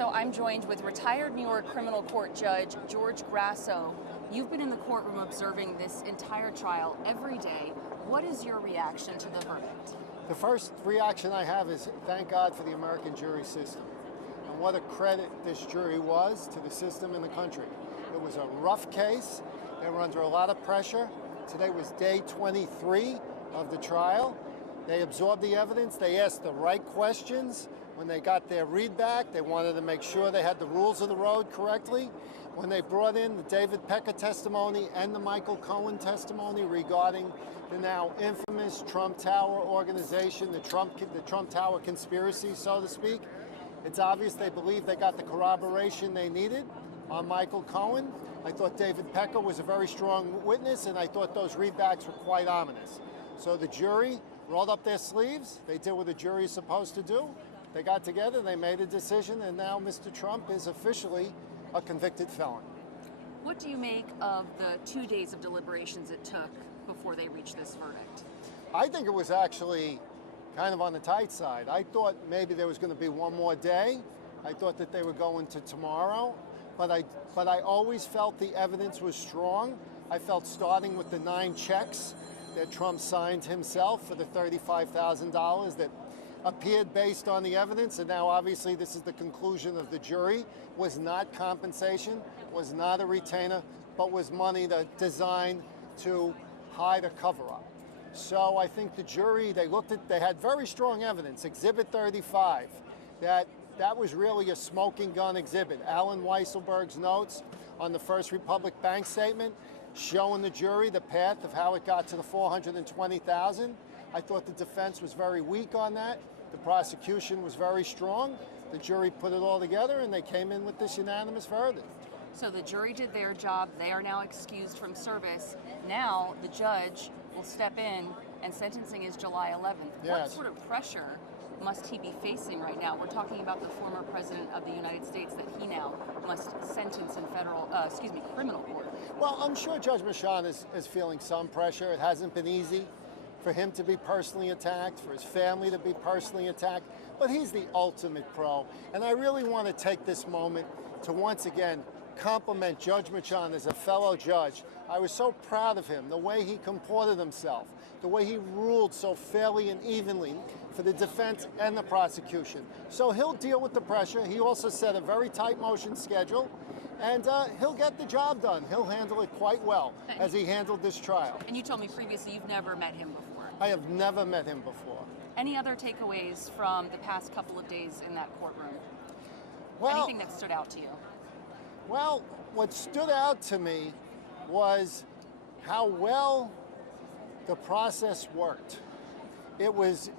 So I'm joined with retired New York criminal court judge George Grasso. You've been in the courtroom observing this entire trial every day. What is your reaction to the verdict? The first reaction I have is thank God for the American jury system. And what a credit this jury was to the system in the country. It was a rough case. They were under a lot of pressure. Today was day 23 of the trial. They absorbed the evidence. They asked the right questions. When they got their readback, they wanted to make sure they had the rules of the road correctly. When they brought in the David Pecker testimony and the Michael Cohen testimony regarding the now infamous Trump Tower organization, the Trump Tower conspiracy, so to speak, it's obvious they believe they got the corroboration they needed on Michael Cohen. I thought David Pecker was a very strong witness, and I thought those readbacks were quite ominous. So the jury rolled up their sleeves. They did what the jury is supposed to do. They got together, they made a decision, and now Mr. Trump is officially a convicted felon. What do you make of the 2 days of deliberations it took before they reached this verdict? I think it was actually kind of on the tight side. I thought maybe there was going to be one more day. I thought that they were going to tomorrow, but I always felt the evidence was strong. I felt starting with the 9 checks that Trump signed himself for the $35,000 that appeared based on the evidence, and now obviously this is the conclusion of the jury, was not compensation, was not a retainer, but was money designed to hide a cover-up. So I think the jury, they had very strong evidence, Exhibit 35, that was really a smoking gun exhibit. Alan Weisselberg's notes on the First Republic Bank statement showing the jury the path of how it got to the $420,000. I thought the defense was very weak on that. The prosecution was very strong. The jury put it all together, and they came in with this unanimous verdict. So the jury did their job. They are now excused from service. Now the judge will step in, and sentencing is July 11th. Yes. What sort of pressure must he be facing right now? We're talking about the former president of the United States that he now must sentence in criminal court. Well, I'm sure Judge Merchan is feeling some pressure. It hasn't been easy for him to be personally attacked, for his family to be personally attacked, but he's the ultimate pro. And I really want to take this moment to once again compliment Judge Merchan as a fellow judge. I was so proud of him, the way he comported himself, the way he ruled so fairly and evenly for the defense and the prosecution. So he'll deal with the pressure. He also set a very tight motion schedule, and he'll get the job done. He'll handle it quite well, as he handled this trial. And you told me previously you've never met him before. I have never met him before. Any other takeaways from the past couple of days in that courtroom? Well, anything that stood out to you? Well, what stood out to me was how well the process worked. It was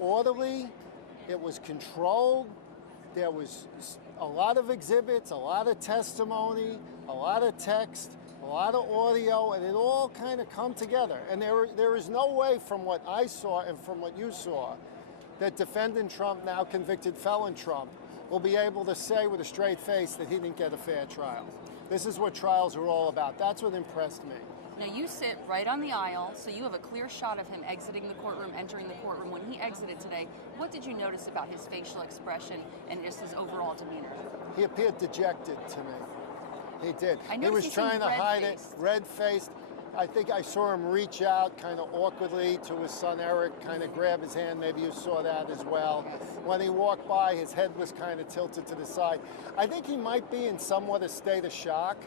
orderly, it was controlled, there was a lot of exhibits, a lot of testimony, a lot of text, a lot of audio, and it all kind of come together. And there is no way from what I saw and from what you saw that defendant Trump, now convicted felon Trump, will be able to say with a straight face that he didn't get a fair trial. This is what trials are all about. That's what impressed me. Now you sit right on the aisle, so you have a clear shot of him exiting the courtroom, entering the courtroom. When he exited today, what did you notice about his facial expression and just his overall demeanor? He appeared dejected to me. He did. He was trying to hide it, red-faced. I think I saw him reach out kind of awkwardly to his son Eric, kind of grab his hand. Maybe you saw that as well. Yes. When he walked by, his head was kind of tilted to the side. I think he might be in somewhat a state of shock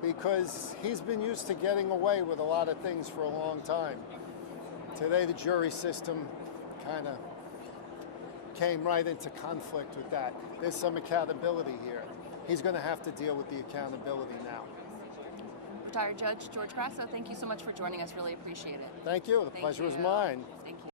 because he's been used to getting away with a lot of things for a long time. Today, the jury system kind of came right into conflict with that. There's some accountability here. He's going to have to deal with the accountability now. Retired Judge George Grasso, thank you so much for joining us. Really appreciate it. Thank you. The pleasure was mine. Thank you.